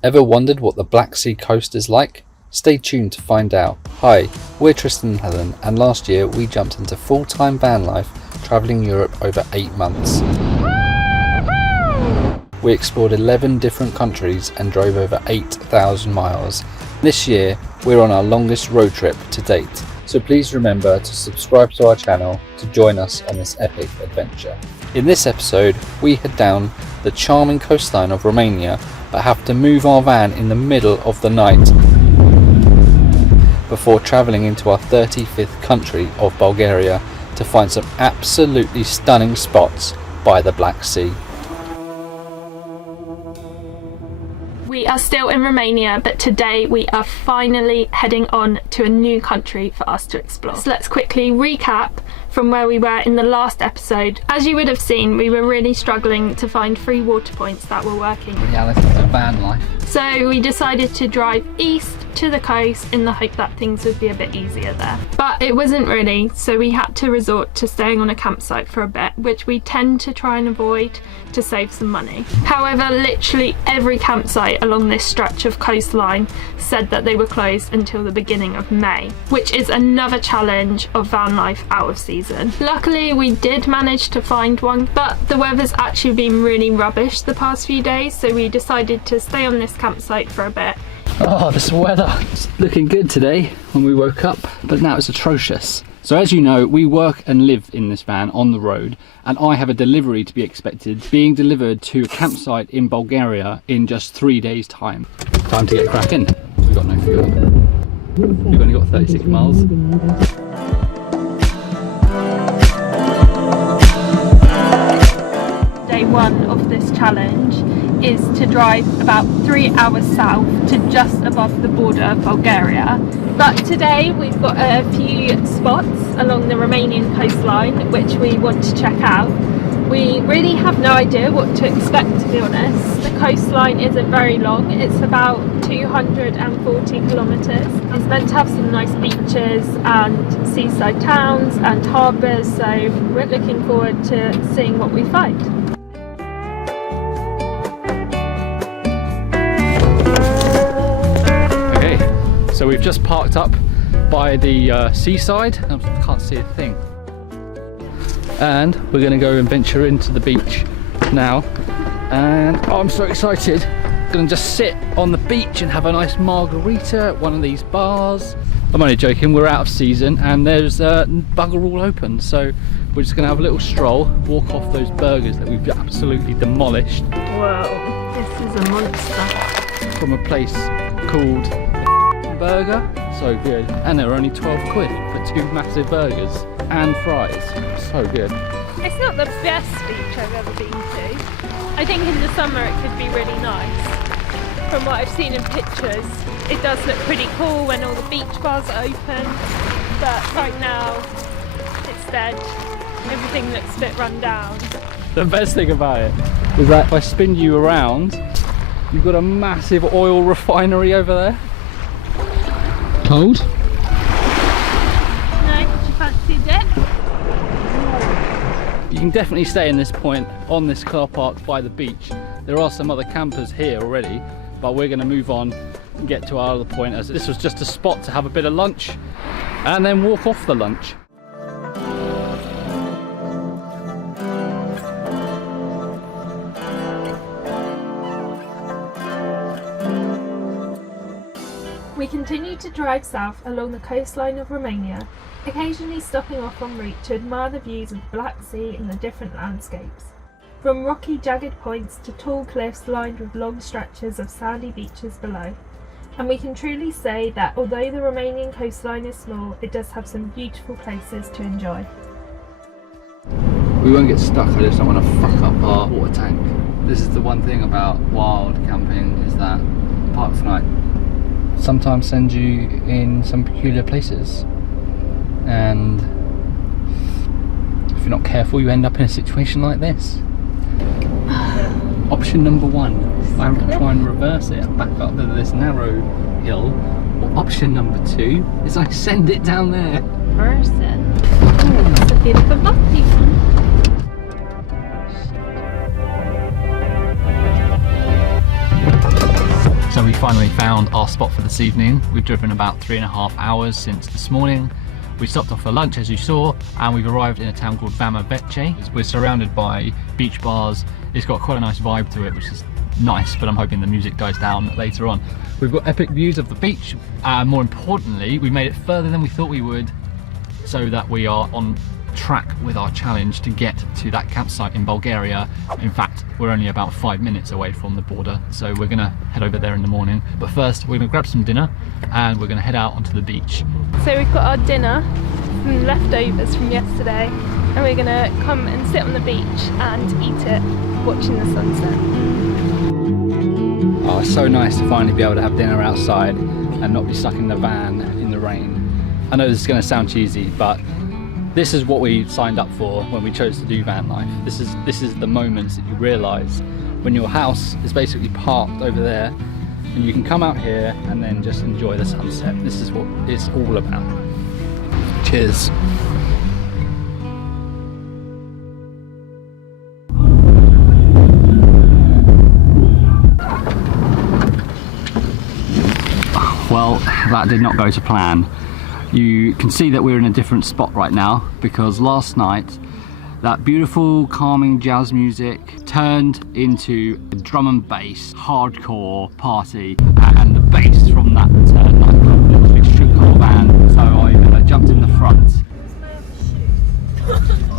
Ever wondered what the Black Sea Coast is like? Stay tuned to find out. Hi, we're Tristan and Helen, and last year we jumped into full-time van life, travelling Europe over 8 months. We explored 11 different countries and drove over 8,000 miles. This year, we're on our longest road trip to date. So please remember to subscribe to our channel to join us on this epic adventure. In this episode, we head down the charming coastline of Romania, but have to move our van in the middle of the night before travelling into our 35th country of Bulgaria to find some absolutely stunning spots by the Black Sea. We are still in Romania, but today we are finally heading on to a new country for us to explore. So let's quickly recap from where we were in the last episode. As you would have seen, we were really struggling to find free water points that were working. Reality of van life. So we decided to drive east to the coast in the hope that things would be a bit easier there. But it wasn't really, so we had to resort to staying on a campsite for a bit, which we tend to try and avoid to save some money. However, literally every campsite along this stretch of coastline said that they were closed until the beginning of May, which is another challenge of van life out of season. Luckily, we did manage to find one, but the weather's actually been really rubbish the past few days, so we decided to stay on this campsite for a bit. Oh, this weather. It's looking good today when we woke up, but now it's atrocious. So as you know, we work and live in this van on the road, and I have a delivery to be expected, being delivered to a campsite in Bulgaria in just 3 days' time. Time to get cracking. We've got no fuel. We've only got 36 miles. Day one of this challenge is to drive about 3 hours south to just above the border of Bulgaria. But today we've got a few spots along the Romanian coastline which we want to check out. We really have no idea what to expect, to be honest. The coastline isn't very long, it's about 240 kilometres. It's meant to have some nice beaches and seaside towns and harbours, so we're looking forward to seeing what we find. So we've just parked up by the seaside. I can't see a thing. And we're going to go and venture into the beach now. And oh, I'm so excited. Going to just sit on the beach and have a nice margarita at one of these bars. I'm only joking, we're out of season and there's bugger all open. So we're just going to have a little stroll, walk off those burgers that we've absolutely demolished. Whoa, this is a monster. From a place called Burger, so good, and they were only 12 quid for 2 massive burgers and fries. So good. It's not the best beach I've ever been to. I think in the summer it could be really nice. From what I've seen in pictures, it does look pretty cool when all the beach bars are open, but right now it's dead. Everything looks a bit run down. The best thing about it is that if I spin you around, you've got a massive oil refinery over there. Cold? No, did you fancy a dip? You can definitely stay in this point on this car park by the beach. There are some other campers here already, but we're going to move on and get to our other point, as this was just a spot to have a bit of lunch and then walk off the lunch. We continue to drive south along the coastline of Romania, occasionally stopping off en route to admire the views of the Black Sea and the different landscapes. From rocky, jagged points to tall cliffs lined with long stretches of sandy beaches below. And we can truly say that although the Romanian coastline is small, it does have some beautiful places to enjoy. We won't get stuck, I just don't want to fuck up our water tank. This is the one thing about wild camping, is that Park Night sometimes send you in some peculiar places, and if you're not careful you end up in a situation like this. Option number one, I have to try and reverse it and back up to this narrow hill, or option number two is I send it down there. Reverse it. It's a bit of a bumpy one. we finally found our spot for this evening. We've driven about 3.5 hours since this morning. We stopped off for lunch, as you saw, and we've arrived in a town called Vama Veche. We're surrounded by beach bars. It's got quite a nice vibe to it, which is nice, but I'm hoping the music dies down later on. We've got epic views of the beach, and more importantly, we made it further than we thought we would, so that we are on track with our challenge to get to that campsite in Bulgaria. In fact, we're only about 5 minutes away from the border, so we're gonna head over there in the morning. But first, we're gonna grab some dinner and we're gonna head out onto the beach. So we've got our dinner, some leftovers from yesterday, and we're gonna come and sit on the beach and eat it, watching the sunset. Oh, it's so nice to finally be able to have dinner outside and not be stuck in the van in the rain. I know this is gonna sound cheesy, but this is what we signed up for when we chose to do van life. This is the moments that you realise when your house is basically parked over there and you can come out here and then just enjoy the sunset. This is what it's all about. Cheers. Well, that did not go to plan. You can see that we're in a different spot right now because last night that beautiful calming jazz music turned into a drum and bass hardcore party, and the bass from that nightclub literally shook the whole van, so I jumped in the front.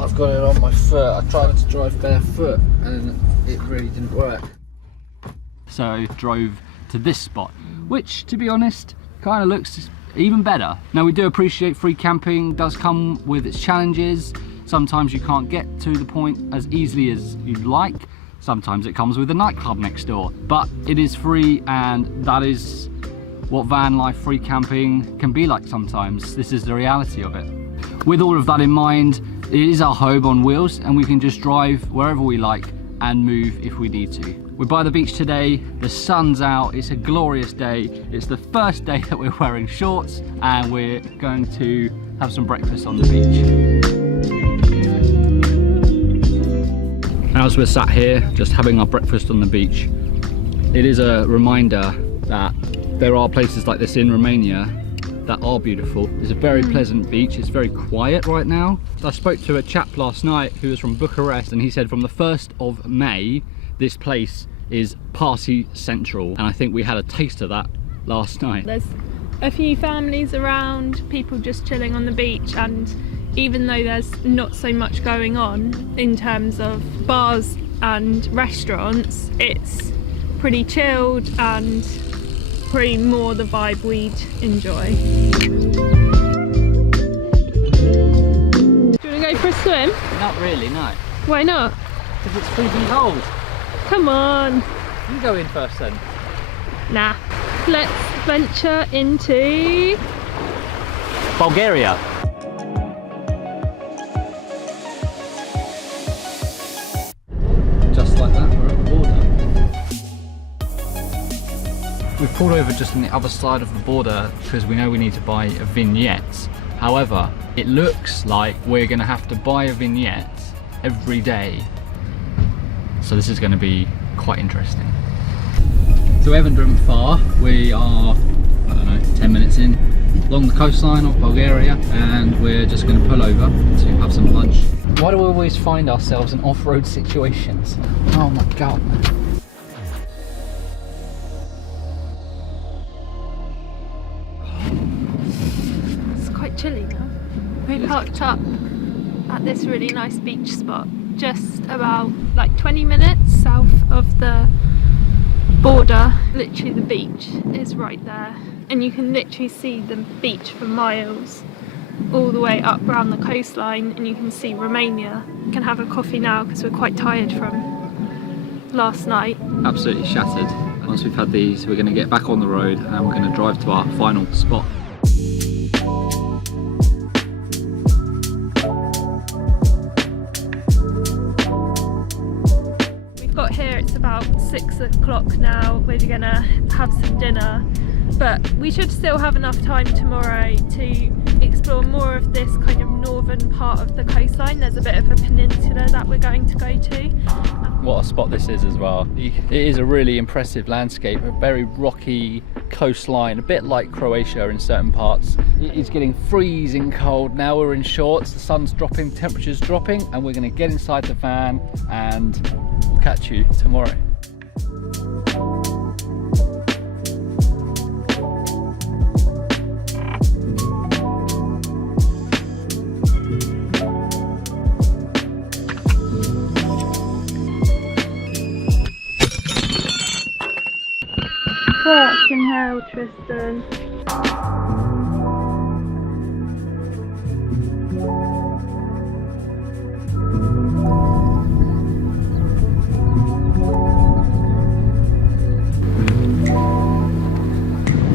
I've got it on my foot. I tried to drive barefoot and it really didn't work. So I drove to this spot, which to be honest kind of looks even better. Now, we do appreciate free camping does come with its challenges. Sometimes you can't get to the point as easily as you'd like. Sometimes it comes with a nightclub next door, but it is free, and that is what van life free camping can be like sometimes. This is the reality of it. With all of that in mind, it is our home on wheels, and we can just drive wherever we like and move if we need to. We're by the beach today, the sun's out, it's a glorious day. It's the first day that we're wearing shorts, and we're going to have some breakfast on the beach. As we're sat here, just having our breakfast on the beach, it is a reminder that there are places like this in Romania that are beautiful. It's a very pleasant beach, it's very quiet right now. I spoke to a chap last night who was from Bucharest, and he said from the 1st of May, this place is party central, and I think we had a taste of that last night. There's a few families around, people just chilling on the beach, and even though there's not so much going on in terms of bars and restaurants, it's pretty chilled and pretty more the vibe we'd enjoy. Do you want to go for a swim? Not really, no. Why not? Because it's freezing cold. Come on. You go in first then. Nah. Let's venture into Bulgaria. Just like that, we're at the border. We've pulled over just on the other side of the border because we know we need to buy a vignette. However, it looks like we're going to have to buy a vignette every day. So this is going to be quite interesting. So we haven't driven far. We are, I don't know, 10 minutes in along the coastline of Bulgaria, and we're just going to pull over to have some lunch. Why do we always find ourselves in off-road situations? Oh my god. It's quite chilly now. We parked up at this really nice beach spot just about like 20 minutes south of the border. Literally the beach is right there, and you can literally see the beach for miles all the way up around the coastline, and you can see Romania. We can have a coffee now because we're quite tired from last night. Absolutely shattered. Once we've had these, we're going to get back on the road and we're going to drive to our final spot. Here it's about 6 o'clock now. We're gonna have some dinner, but we should still have enough time tomorrow to explore more of this kind of northern part of the coastline. There's a bit of a peninsula that we're going to go to. what a spot this is as well. It is a really impressive landscape, a very rocky coastline, a bit like Croatia in certain parts. It is getting freezing cold now. We're in shorts, the sun's dropping, temperature's dropping, and we're going to get inside the van and we'll catch you tomorrow. Fucking hell, Tristan.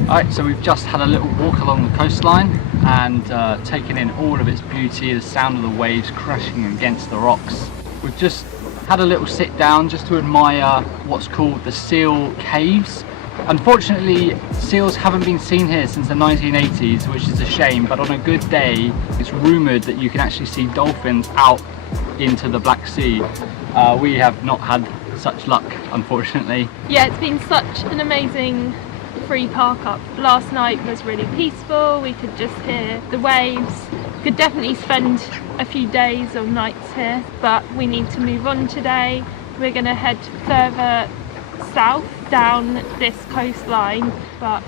Alright, so we've just had a little walk along the coastline and taken in all of its beauty, the sound of the waves crashing against the rocks. We've just had a little sit down just to admire what's called the seal caves. Unfortunately, seals haven't been seen here since the 1980s, which is a shame, but on a good day, it's rumoured that you can actually see dolphins out into the Black Sea. We have not had such luck, unfortunately. Yeah, it's been such an amazing free park up. Last night was really peaceful, we could just hear the waves. Could definitely spend a few days or nights here, but we need to move on today. We're going to head further south down this coastline, but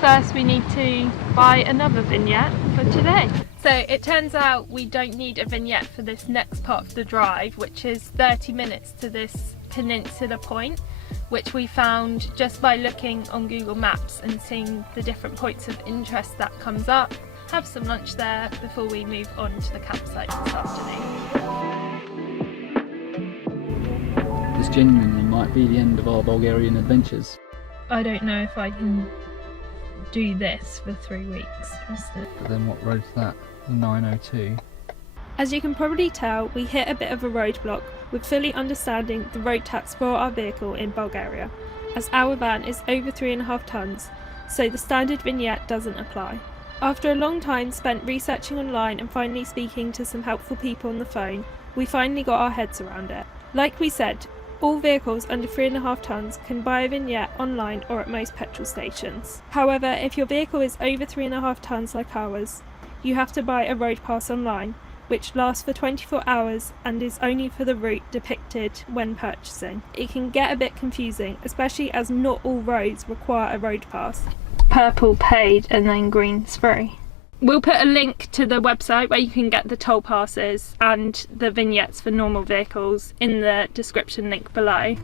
first we need to buy another vignette for today. So it turns out we don't need a vignette for this next part of the drive, which is 30 minutes to this peninsula point, which we found just by looking on Google Maps and seeing the different points of interest that comes up. Have some lunch there before we move on to the campsite this afternoon. This genuinely might be the end of our Bulgarian adventures. I don't know if I can do this for 3 weeks, Tristan. But then what road's that? The 902. As you can probably tell, we hit a bit of a roadblock with fully understanding the road tax for our vehicle in Bulgaria, as our van is over 3.5 tonnes, so the standard vignette doesn't apply. After a long time spent researching online and finally speaking to some helpful people on the phone, we finally got our heads around it. Like we said, all vehicles under 3.5 tonnes can buy a vignette online or at most petrol stations. However, if your vehicle is over 3.5 tonnes like ours, you have to buy a road pass online, which lasts for 24 hours and is only for the route depicted when purchasing. It can get a bit confusing, especially as not all roads require a road pass. Purple paid and then green's free. We'll put a link to the website where you can get the toll passes and the vignettes for normal vehicles in the description link below.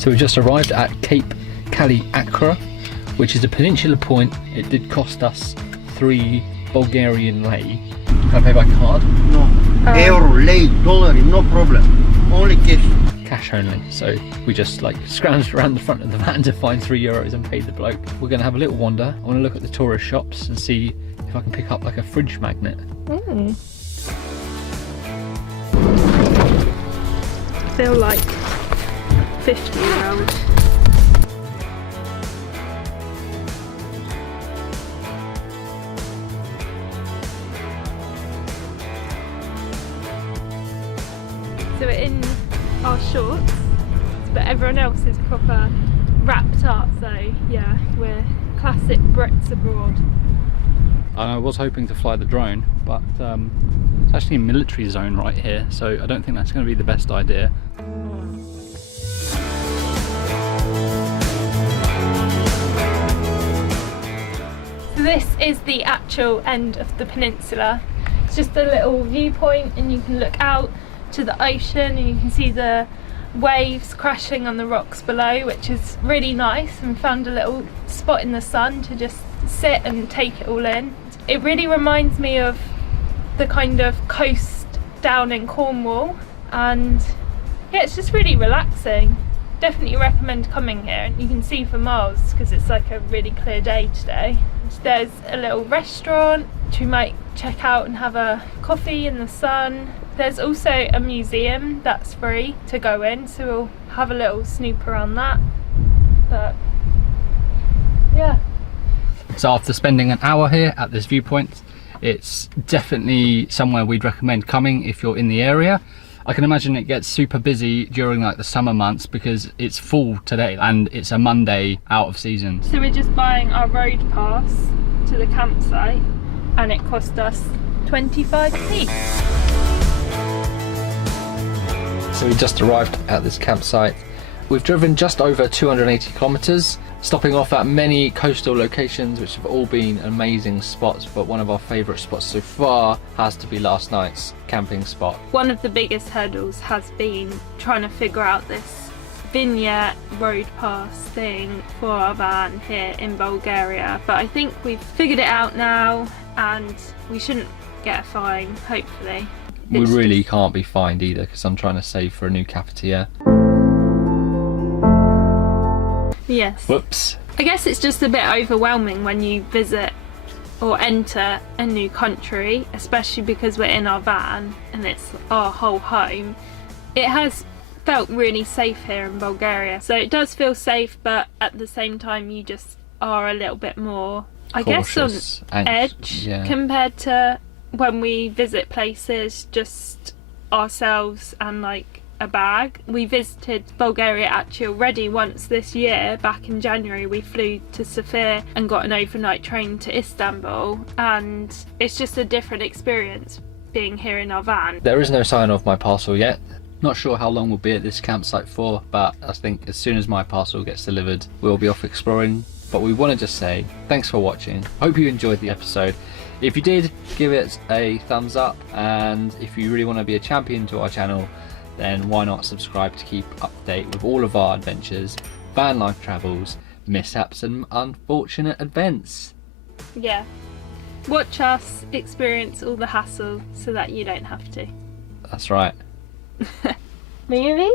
So we just arrived at Cape Kaliakra, which is a peninsula point. It did cost us 3 Bulgarian lei. Can I pay by card? No. Euro, lei, dollar, no problem. Only cash. Cash only. So we just like scrounged around the front of the van to find €3 and paid the bloke. We're going to have a little wander. I want to look at the tourist shops and see if I can pick up like a fridge magnet. I feel like 50-year-old. So we're in our shorts, but everyone else is proper wrapped up, so yeah, we're classic Brits abroad. I was hoping to fly the drone, but it's actually a military zone right here, so I don't think that's going to be the best idea. So this is the actual end of the peninsula. It's just a little viewpoint and you can look out to the ocean and you can see the waves crashing on the rocks below, which is really nice, and found a little spot in the sun to just sit and take it all in. It really reminds me of the kind of coast down in Cornwall, and yeah, it's just really relaxing. Definitely recommend coming here, and you can see for miles because it's like a really clear day today. There's a little restaurant which we might check out and have a coffee in the sun. There's also a museum that's free to go in, so we'll have a little snoop around that. But yeah. So after spending an hour here at this viewpoint, it's definitely somewhere we'd recommend coming if you're in the area. I can imagine it gets super busy during like the summer months because it's full today and it's a Monday out of season. So we're just buying our road pass to the campsite and it cost us 25p. So we just arrived at this campsite. We've driven just over 280 kilometers, stopping off at many coastal locations which have all been amazing spots, but one of our favorite spots so far has to be last night's camping spot. One of the biggest hurdles has been trying to figure out this vignette road pass thing for our van here in Bulgaria, but I think we've figured it out now and we shouldn't get a fine, hopefully. We really can't be fined either because I'm trying to save for a new cafetiere. Yes. Whoops. I guess it's just a bit overwhelming when you visit or enter a new country, especially because we're in our van and it's our whole home. It has felt really safe here in Bulgaria, so it does feel safe, but at the same time you just are a little bit more, I guess, on edge compared to when we visit places just ourselves and like a bag. We visited Bulgaria actually already once this year. Back in January we flew to Sofia and got an overnight train to Istanbul, and it's just a different experience being here in our van. There is no sign of my parcel yet. Not sure how long we'll be at this campsite for, but I think as soon as my parcel gets delivered we'll be off exploring. But we want to just say thanks for watching. Hope you enjoyed the episode. If you did, give it a thumbs up, and if you really want to be a champion to our channel, then why not subscribe to keep up to date with all of our adventures, van life travels, mishaps and unfortunate events. Yeah. Watch us experience all the hassle so that you don't have to. That's right. Movie?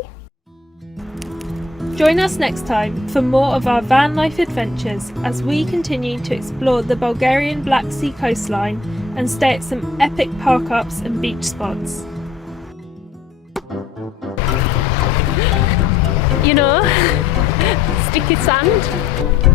Join us next time for more of our van life adventures as we continue to explore the Bulgarian Black Sea coastline and stay at some epic park-ups and beach spots. You know, sticky sand.